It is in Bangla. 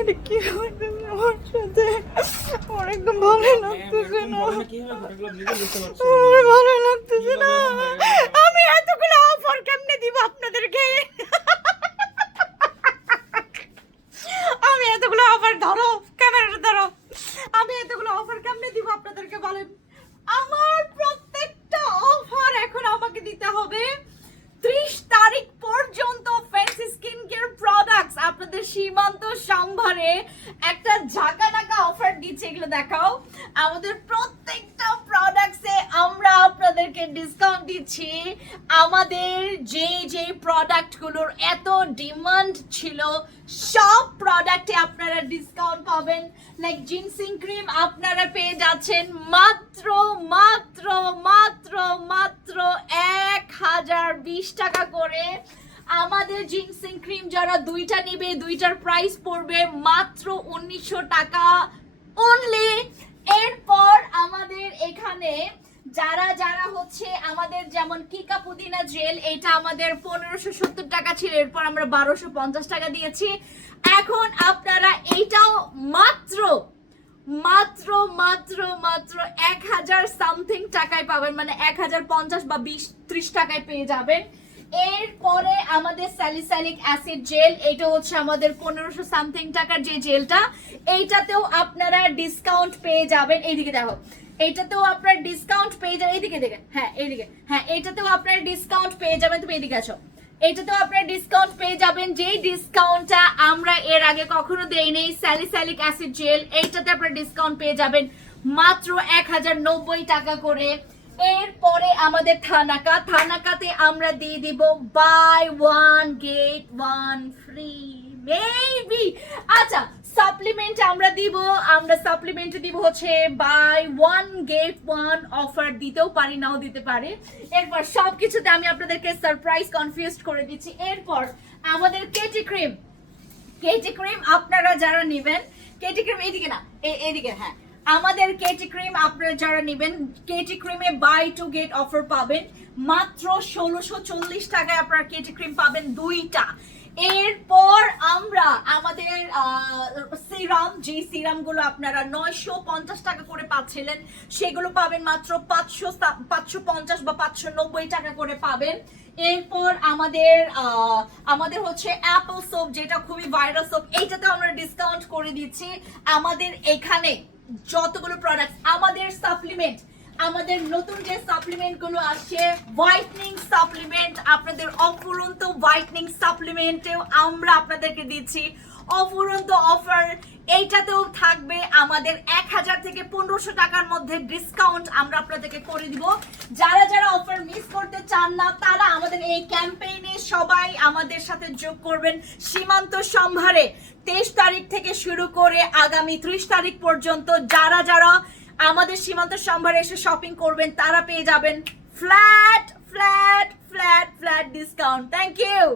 এটা কি হয়েছে আমার সাথে? আমার একদম ভালো লাগতেছে না। আমার ভালো লাগতেছে না। আমি এতগুলো অফার কেমনে দিব আপনাদেরকে? আমি এতগুলো অফার ধরো ক্যামেরাটা ধরো। আমি এতগুলো অফার কেমনে দিব আপনাদেরকে বলেন? আমার প্রত্যেকটা অফার এখন আমাকে দিতে হবে ত্রিশ তারিখ পর্যন্ত ফেন্সি স্কিন কেয়ার প্রোডাক্টস সীমান্ত সম্ভারে একটা ঝাঁকা নাকা অফার দিচ্ছে, এগুলো দেখাও। আমাদের প্রত্যেকটা প্রোডাক্টসে আমরা আপনাদেরকে ডিসকাউন্ট দিচ্ছি। আমাদের যে যে প্রোডাক্টগুলোর এত ডিমান্ড ছিল, সব প্রোডাক্টে আপনারা ডিসকাউন্ট পাবেন। লাইক জিনসিং ক্রিম আপনারা পেয়ে যাচ্ছেন মাত্র মাত্র মাত্র মাত্র এক হাজার বিশ টাকা করে। আমাদের জিনসিং ক্রিম যারা দুইটা নেবে, দুইটার প্রাইস পড়বে মাত্র উনিশশো টাকা অনলি এরপর আমাদের এখানে যারা যারা হচ্ছে আমাদের যেমন কিকা পুদিনা জেল, এটা আমাদের পনেরোশো সত্তর টাকা ছিল, এরপর আমরা বারোশো পঞ্চাশ টাকা দিয়েছি। এখন আপনারা এইটাও মাত্র মাত্র মাত্র মাত্র এক হাজার সামথিং টাকায় পাবেন মানে এক হাজার পঞ্চাশ বা বিশ, ত্রিশ টাকায় পেয়ে যাবেন। এরপরে আমাদের স্যালিসালিক অ্যাসিড জেল এটা হচ্ছে আমাদের পনেরোশো সামথিং টাকার যে জেলটা এইটাতেও আপনারা ডিসকাউন্ট পেয়ে যাবেন। এইদিকে দেখো, এইটাতেও আপনার ডিসকাউন্ট পেয়ে যাবেন। এইদিকে দেখেন হ্যাঁ এইদিকে হ্যাঁ এইটাতেও আপনার ডিসকাউন্ট পেয়ে যাবেন। তুমি এদিকে আসো এটাতেও আপনারা ডিসকাউন্ট পেয়ে যাবেন। যেই ডিসকাউন্টটা আমরা এর আগে কখনো দেইনি স্যালিসালিক অ্যাসিড জেল এইটাতে আপনারা ডিসকাউন্ট পেয়ে যাবেন। মাত্র এক হাজার নব্বই টাকা করে এরপরে আমাদের থানাকা, থানাকাতে আমরা দিয়ে দিব buy one get one free maybe আচ্ছা সাপ্লিমেন্ট আমরা দিব, আমরা সাপ্লিমেন্ট দিব হচ্ছে buy one get one offer দিতেও পারি, নাও দিতে পারে। এরপর সব কিছুতে আমি আপনাদেরকে সারপ্রাইজ কনফিউজ করে দিচ্ছি। এরপর আমাদের কেটি ক্রিম কেটি ক্রিম আপনারা যারা নেবেন কেটি ক্রিম এইদিকে না এইদিকে হ্যাঁ। আমাদের কেটি ক্রিম আপনারা যারা নেবেন কেটি ক্রিমে বাই টু গেট অফার পাবেন। মাত্র ষোলোশো চল্লিশ টাকায় আপনারা কেটি ক্রিম পাবেন দুইটা। এরপর আমরা আমাদের সিরাম যে সিরামগুলো আপনারা নয়শো পঞ্চাশ টাকা করে পাচ্ছিলেন, সেগুলো পাবেন মাত্র পাঁচশো পাঁচশো পঞ্চাশ বা পাঁচশো নব্বই টাকা করে পাবেন। এরপর আমাদের আমাদের হচ্ছে অ্যাপল সোপ যেটা খুবই ভাইরাল সোপ এইটাতে আমরা ডিসকাউন্ট করে দিচ্ছি। আমাদের এখানে যতগুলো প্রোডাক্ট আমাদের সাপ্লিমেন্ট আমাদের নতুন যে সাপ্লিমেন্টগুলো আসছে হোয়াইটনিং সাপ্লিমেন্ট আপনাদের অফুরন্ত হোয়াইটনিং সাপ্লিমেন্টেও আমরা আপনাদেরকে দিচ্ছি। অফুরন্ত অফার এইটাতেও থাকবে আমাদের এক হাজার থেকে পনেরোশো টাকার মধ্যে ডিসকাউন্ট আমরা আপনাদেরকে করে দিব। যারা যারা অফার মিস করতে চান না, তারা আমাদের এই ক্যাম্পেইনে সবাই আমাদের সাথে যোগ করবেন সীমান্ত সম্ভারে। তেইশ তারিখ থেকে শুরু করে আগামী ত্রিশ তারিখ পর্যন্ত যারা যারা আমাদের সীমান্ত সম্ভারে এসে শপিং করবেন, তারা পেয়ে যাবেন flat flat flat flat discount thank you